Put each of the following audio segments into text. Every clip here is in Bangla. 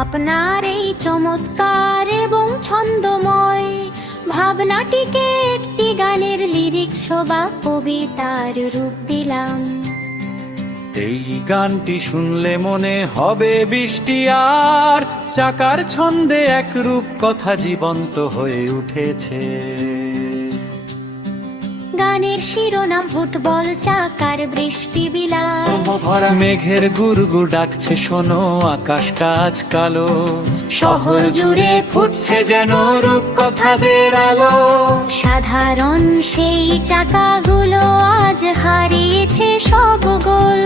আপনার এই চমৎকার এবং ছন্দময় ভাবনাটিকে একটি গানের লিরিক্স বা কবিতার রূপ দিলাম। এই গানটি শুনলে মনে হবে বৃষ্টি, আর চাকার ছন্দে এক রূপ কথা জীবন্ত হয়ে উঠেছে। গানের শিরোনাম ফুটবল চাকার বৃষ্টি বিলায়। ভরা মেঘের গুরগু ডাকছে শোনো, আকাশ কাজ কালো, শহর জুড়ে ফুটছে যেন রূপকথাদের আলো। সাধারণ সেই চাকাগুলো আজ হারিয়েছে সব গোল।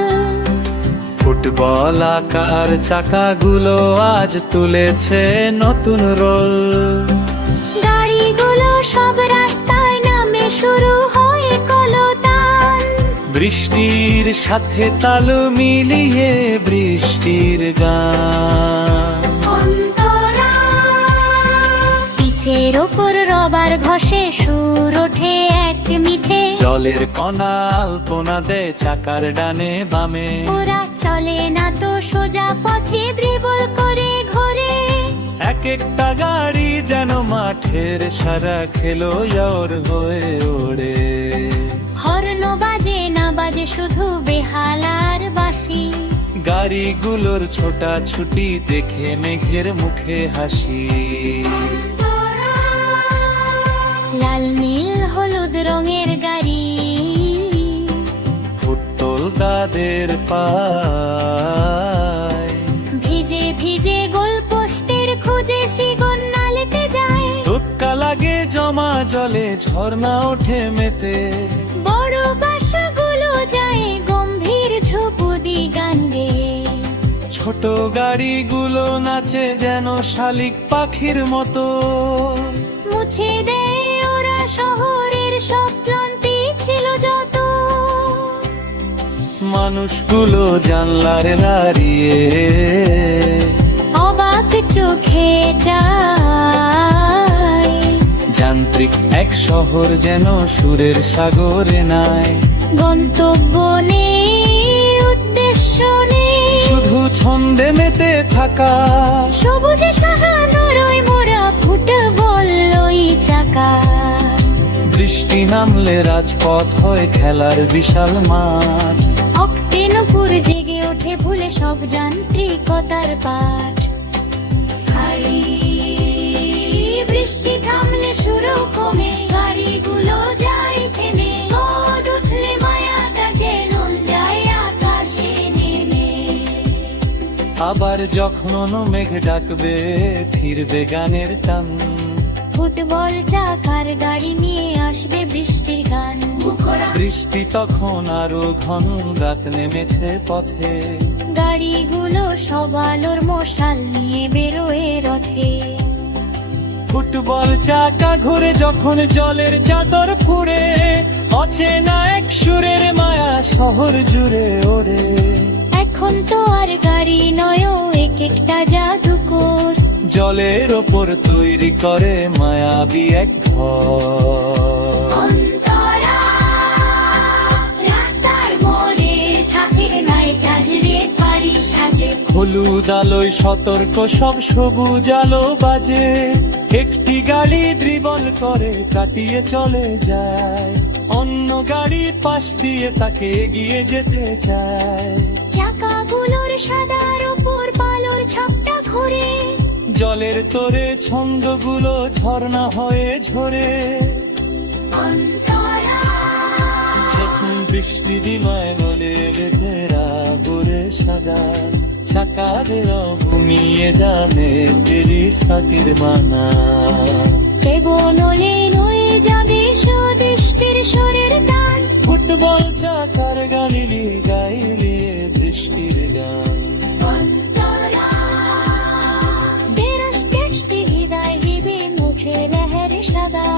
ফুটবল আকার চাকাগুলো আজ তুলেছে নতুন রোল। গাড়িগুলো সব রাস্তায় নামে শুরু হয়ে কলতান। বৃষ্টির সাথে তাল মিলিয়ে বৃষ্টির গান। পিচের ওপর রবার ঘষে সুর ওঠে এক মিঠে। জলের কণা আলপনা দেয় চাকার ডানে বামে। ওরা চলে না তো সোজা পথে, ড্রিবল করে ঘোরে। এক একটা গাড়ি যেন মাঠের সারা খেলো ওর হয়ে ওড়ে। হর্ন বাজে না বাজে শুধু বেহালার বাঁশি। গাড়িগুলোর ছোটা ছুটি দেখে মেঘের মুখে হাসি। লাল নীল হলুদ রঙের গাড়ি ফুটতল তাদের পায়। ভিজে ভিজে গোল পোস্টের খুঁজে সিগন নালেতে যায়। ধক্কা লাগে জমা জলে, ঝর্ণা ওঠে মেতে। বড় বাসাগুলো যায় গম্ভীর ঝুপুদি গান গেয়ে। ছোট গাড়িগুলো নাচে যেন শালিক পাখির মতো। মুছে দেয় ওরা শহরের সব ক্লান্তি ছিল যত। মানুষগুলো জানলার দাঁড়িয়ে অবাক চোখে যায়। যান্ত্রিক এক শহর যেন সুরের সাগরে নাই। গন্তব্য নেই, উদ্দেশ্য নেই, শুধু ছন্দে মেতে থাকা। সবুজে সাহানো রয় মোরা ফুটবল ওই চাকা। বৃষ্টি নামলে রাজপথ হয় খেলার বিশাল মাঠ। অক্টেনপুর জেগে ওঠে ভুলে সব যান্ত্রিকতার পাঠ। বৃষ্টি থামলে শুরু কমে, গাড়িগুলো যায় থেমে। রোদ উঠলে মায়াটাকে নুন যায় আকাশে নেমে। আবার যখন মেঘ ডাকবে ফিরবে গানের টান। ফুটবল চাকার গাড়ি নিয়ে আসবে বৃষ্টির গান। বৃষ্টি তখন আরো ঘন, রাত নেমেছে পথে। গাড়িগুলো সব আলোর মশাল নিয়ে বেরোয় রথে। ফুটবল চাকা ঘুরে যখন জলের চাদর ফুড়ে, অচেনা এক সুরের মায়া শহর জুড়ে ওড়ে। এখন তো আর গাড়ি নয়, এক একটা জাদুকর। জলের ওপর তৈরি করে মায়াবী এক ঘর। হলুদ আলোয় সতর্ক সব সবুজ আলো বাজে। একটি গাড়ি ড্রিবল করে কাটিয়ে চলে যায়। অন্য গাড়ি পাশ দিয়ে তাকে এগিয়ে যেতে চায়। চাকাগুলোর সাদার ওপর বালুর ছাপটা ঘুরে। জলের তোরে ছন্দগুলো ঝর্ণা হয়ে ঝরে। যখন বৃষ্টি দিমায় নলে বেঁধেরা করে সাদা। চাকাদের ঘুমিয়ে জানে তেরি সাথীর মানা। কেবলে নয়ে যাবে স্বদেষ্টির স্বরের গান। ফুটবল চাকার গালিলি গাইলিয়ে বৃষ্টির গান। হৃদয় হিবে মুছে লহর সাদা।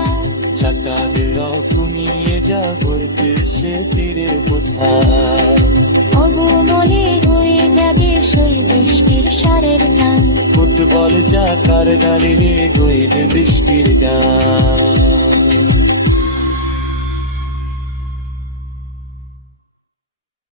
চাকাদের ঘুমিয়ে যা করতে সে তীরে কোথায়। অগুমলে হয়ে যাবে সেই বৃষ্টির স্বরের গান। ফুটবল চাকার গালিলি গইলে বৃষ্টির গান।